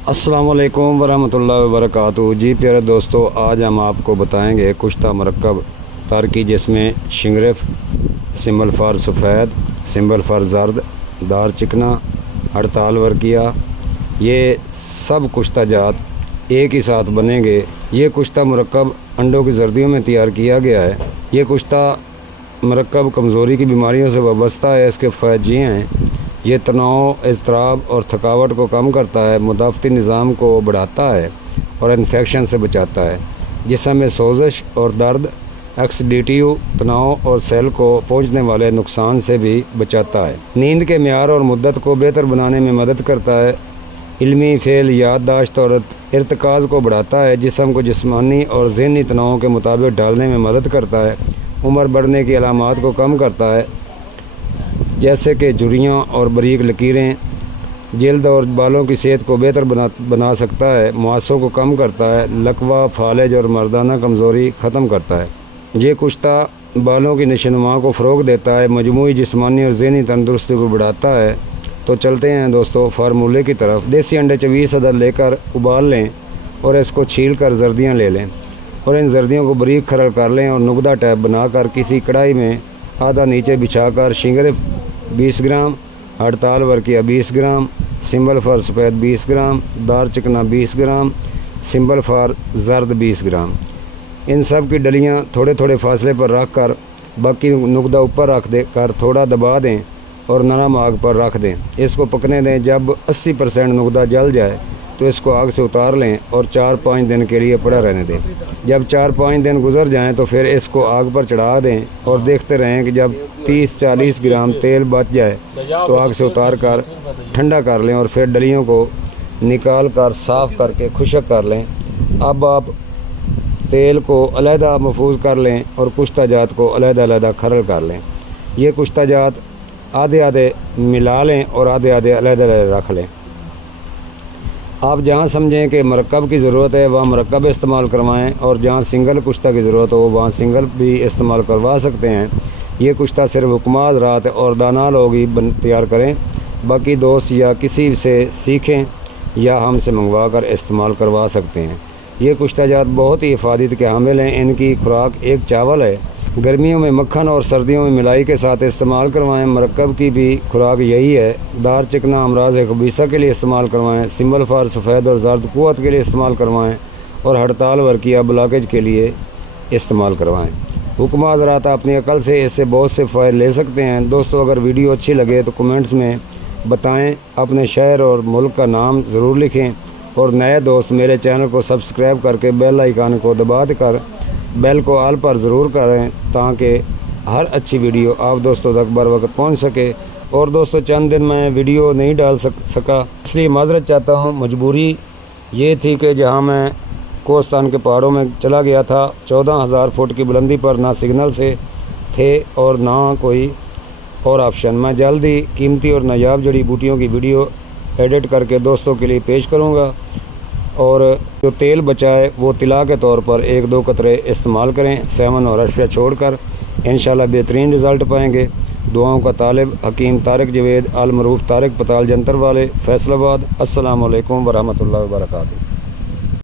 अस्सलाम वालेकुम वरहमतुल्लाहि वबरकातुहू। जी प्यारे दोस्तों, आज हम आपको बताएंगे कुश्ता मरकब तरकी, जिसमें शिंगरफ, सिंबल फॉर सफ़ेद, सिंबल फॉर जर्द, दार चिकना, हड़ताल वर्किया, ये सब कुश्ता जात एक ही साथ बनेंगे। ये कुश्ता मरकब अंडों की जर्दियों में तैयार किया गया है। ये कुश्ता मरकब कमज़ोरी की बीमारियों से वाबस्ता है। इसके फ़ायदे ये हैं: ये तनाव, इज़्तिराब और थकावट को कम करता है, मुदाफ़ती निज़ाम को बढ़ाता है और इन्फेक्शन से बचाता है। जिस्म में सोजिश और दर्द, एक्सीडेटिव तनाव और सेल को पहुंचने वाले नुकसान से भी बचाता है। नींद के म्यार और मुद्दत को बेहतर बनाने में मदद करता है। इल्मी फेल, याददाश्त और इर्तिकाज़ को बढ़ाता है। जिस्म को जिस्मानी और ज़हनी तनाव के मुताबिक ढालने में मदद करता है। उम्र बढ़ने की अलामात को कम करता है, जैसे कि झुर्रियाँ और बारीक लकीरें। जल्द और बालों की सेहत को बेहतर बना सकता है। मुआसों को कम करता है। लकवा, फालिज और मर्दाना कमज़ोरी ख़त्म करता है। ये कुश्ता बालों की नशोनुमा को फ़रोग़ देता है, मजमूई जिस्मानी और ज़हनी तंदुरुस्ती को बढ़ाता है। तो चलते हैं दोस्तों फार्मूले की तरफ। देसी अंडे 20 अदद लेकर उबाल लें और इसको छील कर जर्दियाँ ले लें और इन जर्दियों को बारीक खरल कर लें और नुकदा टैप बनाकर किसी कढ़ाई में आधा नीचे बिछाकर शिंगरफ 20 ग्राम, हड़ताल वर्किया 20 ग्राम, सिंबल फॉर सफ़ेद 20 ग्राम, दार चिकना 20 ग्राम, सिंबल फॉर जर्द 20 ग्राम, इन सब की डलियाँ थोड़े थोड़े फासले पर रख कर बाकी नुकदा ऊपर रख दे कर थोड़ा दबा दें और नरम आग पर रख दें। इसको पकने दें। जब 80% नुकदा जल जाए तो इसको आग से उतार लें और 4-5 दिन के लिए पड़ा रहने दें। जब 4-5 दिन गुजर जाएं तो फिर इसको आग पर चढ़ा दें और देखते रहें कि जब 30-40 ग्राम तेल बच जाए तो आग से उतार कर ठंडा कर लें और फिर डलियों को निकाल कर साफ़ करके खुश्क कर लें। अब आप तेल को अलहदा महफूज कर लें और कुश्ता जात को अलहदा खरल कर लें। ये कुश्ता जात आधे आधे मिला लें और आधे आधे अलहदा रख लें। आप जहाँ समझें कि मरकब की ज़रूरत है वहाँ मरकब इस्तेमाल करवाएं और जहाँ सिंगल कुश्ता की ज़रूरत हो वहाँ सिंगल भी इस्तेमाल करवा सकते हैं। ये कुश्ता सिर्फ हुक्मा हज़रात और दाना लोग ही तैयार करें। बाकी दोस्त या किसी से सीखें या हमसे मंगवा कर इस्तेमाल करवा सकते हैं। ये कुश्ता जात बहुत ही हिफाजत के हामिल हैं। इनकी खुराक एक चावल है। गर्मियों में मक्खन और सर्दियों में मिलाई के साथ इस्तेमाल करवाएं। मरकब की भी खुराक यही है। दार चिकना अमराज खबीसा के लिए इस्तेमाल करवाएं। सिंबल फॉर सफ़ेद और जर्द कुव्वत के लिए इस्तेमाल करवाएं और हड़ताल वर्किया ब्लॉकेज के लिए इस्तेमाल करवाएं। हुक्मा हज़रात अपनी अकल से इससे बहुत से फ़ायदे ले सकते हैं। दोस्तों, अगर वीडियो अच्छी लगे तो कमेंट्स में बताएँ। अपने शहर और मुल्क का नाम ज़रूर लिखें और नए दोस्त मेरे चैनल को सब्सक्राइब करके बेल आइकन को दबा कर बेल को आल पर ज़रूर करें ताकि हर अच्छी वीडियो आप दोस्तों तक बर वक्त पहुँच सके। और दोस्तों, चंद दिन मैं वीडियो नहीं डाल सका, इसलिए माजरत चाहता हूँ। मजबूरी ये थी कि जहाँ मैं कोस्तान के पहाड़ों में चला गया था, 14,000 फुट की बुलंदी पर ना सिग्नल से थे और ना कोई और ऑप्शन। मैं जल्द ही कीमती और नायाब जड़ी बूटियों की वीडियो एडिट करके दोस्तों के लिए पेश करूँगा। और जो तेल बचाए वो तिला के तौर पर 1-2 कतरे इस्तेमाल करें, सेवन और अशफिया छोड़कर। इंशाल्लाह बेहतरीन रिज़ल्ट पाएंगे। दुआओं का तालिब हकीम तारिक जवेद, अल मरूफ तारिक पताल जंतर वाले, फैसलाबाद। अस्सलाम वालेकुम वरहमतुल्लाहि वबरकातुहू।